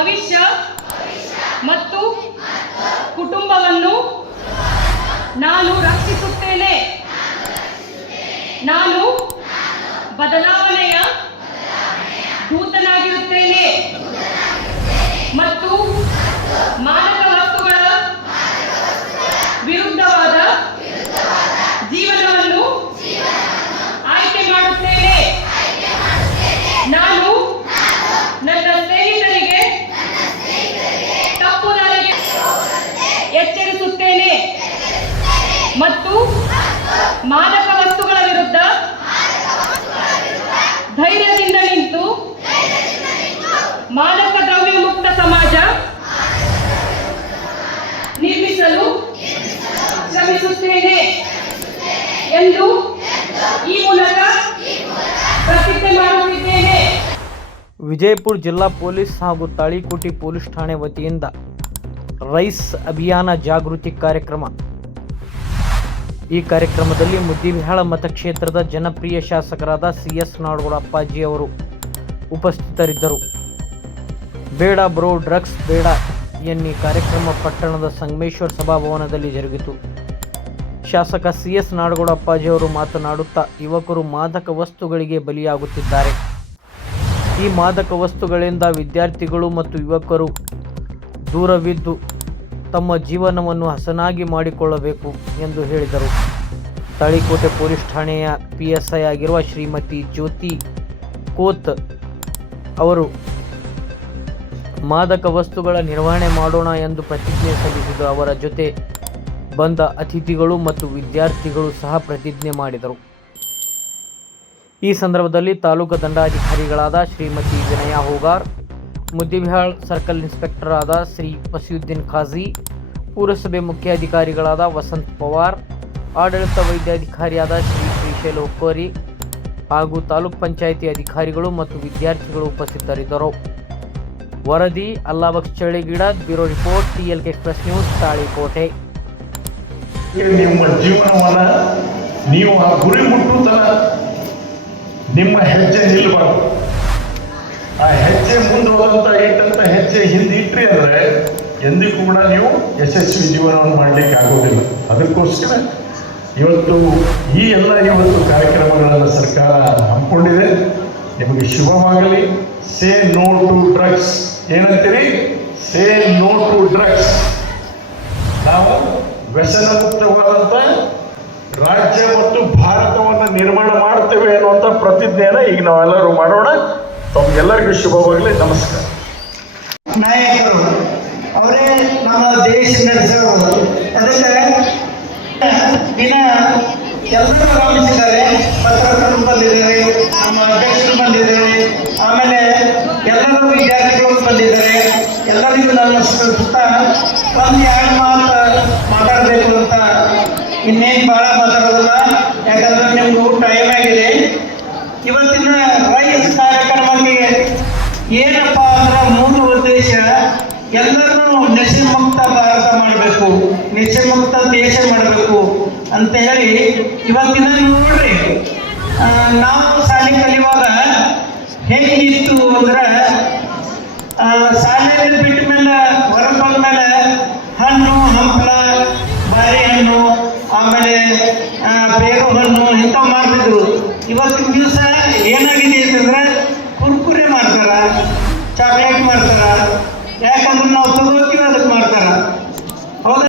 ಭವಿಷ್ಯ ಮತ್ತು ಕುಟುಂಬವನ್ನು ನಾನು ರಕ್ಷಿಸುತ್ತೇನೆ. ನಾನು ಬದಲಾವಣೆಯ ದೂತನಾಗಿರುತ್ತೇನೆ ಮತ್ತು ಮಾದಕ ವಸ್ತುಗಳ ವಿರುದ್ಧವಾದ ಜೀವನವನ್ನು ಆಯ್ಕೆ ಮಾಡುತ್ತೇನೆ. ನಾನು ನನ್ನ ಸ್ನೇಹಿತರಿಗೆ ತಪ್ಪು ದಾರಿಗೆ ಎಚ್ಚರಿಸುತ್ತೇನೆ ಮತ್ತು ಮಾದಕ ವಸ್ತುಗಳ ವಿರುದ್ಧ ಧೈರ್ಯದಿಂದ ನಿಂತು ಮಾದಕ ದ್ರವ್ಯ ಮುಕ್ತ ಸಮಾಜ ನಿರ್ಮಿಸಲು ಶ್ರಮಿಸುತ್ತೇನೆ ಎಂದು ಈ ಮೂಲಕ ಪ್ರತಿಜ್ಞೆ ಮಾಡುತ್ತಿದ್ದೇನೆ. ವಿಜಯಪುರ ಜಿಲ್ಲಾ ಪೊಲೀಸ್ ಹಾಗೂ ತಾಳಿಕೋಟೆ ಪೊಲೀಸ್ ಠಾಣೆ ವತಿಯಿಂದ ರೈಸ್ ಅಭಿಯಾನ ಜಾಗೃತಿ ಕಾರ್ಯಕ್ರಮ. ಈ ಕಾರ್ಯಕ್ರಮದಲ್ಲಿ ಮುದ್ದೇಬಿಹಾಳ ಮತಕ್ಷೇತ್ರದ ಜನಪ್ರಿಯ ಶಾಸಕರಾದ CS ನಾಡಗೌಡ ಅಪ್ಪಾಜಿ ಅವರು ಉಪಸ್ಥಿತರಿದ್ದರು. ಬೇಡ ಬ್ರೋ ಡ್ರಗ್ಸ್ ಬೇಡ ಎನ್ನಿ ಕಾರ್ಯಕ್ರಮ ಪಟ್ಟಣದ ಸಂಗಮೇಶ್ವರ ಸಭಾಭವನದಲ್ಲಿ ಜರುಗಿತು. ಶಾಸಕ CS ನಾಡಗೌಡ ಅಪ್ಪಾಜಿ ಅವರು ಮಾತನಾಡುತ್ತಾ, ಯುವಕರು ಮಾದಕ ವಸ್ತುಗಳಿಗೆ ಬಲಿಯಾಗುತ್ತಿದ್ದಾರೆ. ಈ ಮಾದಕ ವಸ್ತುಗಳಿಂದ ವಿದ್ಯಾರ್ಥಿಗಳು ಮತ್ತು ಯುವಕರು ದೂರವಿದ್ದು ತಮ್ಮ ಜೀವನವನ್ನು ಹಸನಾಗಿ ಮಾಡಿಕೊಳ್ಳಬೇಕು ಎಂದು ಹೇಳಿದರು. ತಾಳಿಕೋಟೆ ಪೊಲೀಸ್ ಠಾಣೆಯ PSI ಆಗಿರುವ ಶ್ರೀಮತಿ ಜ್ಯೋತಿ ಕೋತ್ ಅವರು ಮಾದಕ ವಸ್ತುಗಳ ನಿರ್ವಹಣೆ ಮಾಡೋಣ ಎಂದು ಪ್ರತಿಜ್ಞೆ ಸಲ್ಲಿಸಿದರು. ಅವರ ಜೊತೆ ಬಂದ ಅತಿಥಿಗಳು ಮತ್ತು ವಿದ್ಯಾರ್ಥಿಗಳು ಸಹ ಪ್ರತಿಜ್ಞೆ ಮಾಡಿದರು. ಈ ಸಂದರ್ಭದಲ್ಲಿ ತಾಲೂಕು ದಂಡಾಧಿಕಾರಿಗಳಾದ ಶ್ರೀಮತಿ ವಿನಯಾ ಹೋಗಾರ್, ಮುದ್ದೇಬಿಹಾಳ್ ಸರ್ಕಲ್ ಇನ್ಸ್ಪೆಕ್ಟರ್ ಆದ ಶ್ರೀ ವಸೀಯುದ್ದೀನ್ ಖಾಜಿ, ಪುರಸಭೆ ಮುಖ್ಯಾಧಿಕಾರಿಗಳಾದ ವಸಂತ್ ಪವಾರ್, ಆಡಳಿತ ವೈದ್ಯಾಧಿಕಾರಿಯಾದ ಶ್ರೀ ಶ್ರೀಶೈಲ ಹುಕ್ಕೋರಿ ಹಾಗೂ ತಾಲೂಕ್ ಪಂಚಾಯಿತಿ ಅಧಿಕಾರಿಗಳು ಮತ್ತು ವಿದ್ಯಾರ್ಥಿಗಳು ಉಪಸ್ಥಿತರಿದ್ದರು. ವರದಿ Allabaksha Chaligida, bureau report, TLK express news, Talikote. ನಿಮ್ಮ ಜೀವನವನ್ನ ನೀವು ಆ ಗುರಿ ಮುಟ್ಟುತ್ತಲ ನಿಮ್ಮ ಹೆಜ್ಜೆ ನಿಲ್ಲಬಾರ್ದು. ಆ ಹೆಜ್ಜೆ ಮುಂದೆ ಹೋದಂತ ಇಟ್ಟಂತ ಹೆಜ್ಜೆ ಹಿಂದೆ ಇಟ್ರಿ ಅಂದರೆ ಎಂದಿಗೂ ಕೂಡ ನೀವು ಯಶಸ್ವಿ ಜೀವನವನ್ನು ಮಾಡಲಿಕ್ಕೆ ಆಗೋದಿಲ್ಲ. ಅದಕ್ಕೋಸ್ಕರ ಇವತ್ತು ಈ ಎಲ್ಲ ಕಾರ್ಯಕ್ರಮಗಳನ್ನು ಸರ್ಕಾರ ಹಮ್ಮಿಕೊಂಡಿದೆ. ನಿಮಗೆ ಶುಭವಾಗಲಿ. Say no to drugs. ಏನಂತೀರಿ? Say no to drugs. ನಾವು ವ್ಯಸನ ಮುಕ್ತವಾದಂಥ ರಾಜ್ಯ ಮತ್ತು ಭಾರತವನ್ನು ನಿರ್ಮಾಣ ಮಾಡ್ತೇವೆ ಅನ್ನುವಂಥ ಪ್ರತಿಜ್ಞೆಯನ್ನು ಈಗ ನಾವೆಲ್ಲರೂ ಮಾಡೋಣ. ತಮಗೆಲ್ಲರಿಗೂ ಶುಭವಾಗಲಿ. ನಮಸ್ಕಾರ. ನಾಯಕರು ಅವರೇ ನಮ್ಮ ದೇಶ ನಡೆಸೋರು. ಅದಕ್ಕೆ ದಿನ ಎಲ್ಲರೂ ಗಮನಿಸಿದ್ದಾರೆ. ಪತ್ರಕರ್ತರು ಬಂದಿದ್ದಾರೆ, ನಮ್ಮ ಅಧ್ಯಕ್ಷರು ಬಂದಿದ್ದಾರೆ, ಆಮೇಲೆ ಎಲ್ಲರೂ ವಿದ್ಯಾರ್ಥಿಗಳು ಬಂದಿದ್ದಾರೆ. ಎಲ್ಲರಿಗೂ ನನ್ನ ಸುತ್ತ ಒಂದು ಎರಡು ಮಾತು ಮಾತಾಡಬೇಕು ಅಂತ. ಇನ್ನೇನು ಭಾಳ ಮಾತಾಡೋದಿಲ್ಲ, ಯಾಕಂದ್ರೆ ನಿಮ್ಗೂ ಟೈಮ್ ಆಗಿದೆ. ಇವತ್ತಿನ ರೈಸ್ ಕಾರ್ಯಕ್ರಮಕ್ಕೆ ಏನಪ್ಪ ಅಂದ್ರೆ ಮೂಲ ಉದ್ದೇಶ ಎಲ್ಲರೂ ನಶೆಮುಕ್ತ ಭಾರತ ಮಾಡಬೇಕು, ನಶೆಮುಕ್ತ ದೇಶ ಮಾಡಬೇಕು ಅಂತ ಹೇಳಿ ಇವತ್ತಿನ ನೋಡ್ರಿ. ನಾವು ಶಾಲೆ ಕಲಿಯುವಾಗ ಹೇಗಿತ್ತು ಅಂದ್ರೆ ಶಾಲೆಯಲ್ಲಿ ಬಿಟ್ಟ ಮೇಲೆ ಹೊರಗೆ ಬಂದ ಮೇಲೆ ಹಣ್ಣು ಹಂಪಲ, ಬಾಳೆಹಣ್ಣು, ಆಮೇಲೆ ಬೇರು ಹಣ್ಣು ಇಂಥವು ಮಾಡ್ತಿದ್ರು. ಇವತ್ತಿನ ದಿವಸ ಏನಾಗಿದೆ ಅಂತಂದ್ರೆ ಕುರ್ಕುರೆ ಮಾಡ್ತಾರ, ಚಾಕ್ಲೇಟ್ ಮಾಡ್ತಾರ. ಯಾಕಂದ್ರೆ ನಾವು ತಗೋತೀವಿ ಅದಕ್ಕೆ ಮಾಡ್ತಾರ. ಹೌದಾ?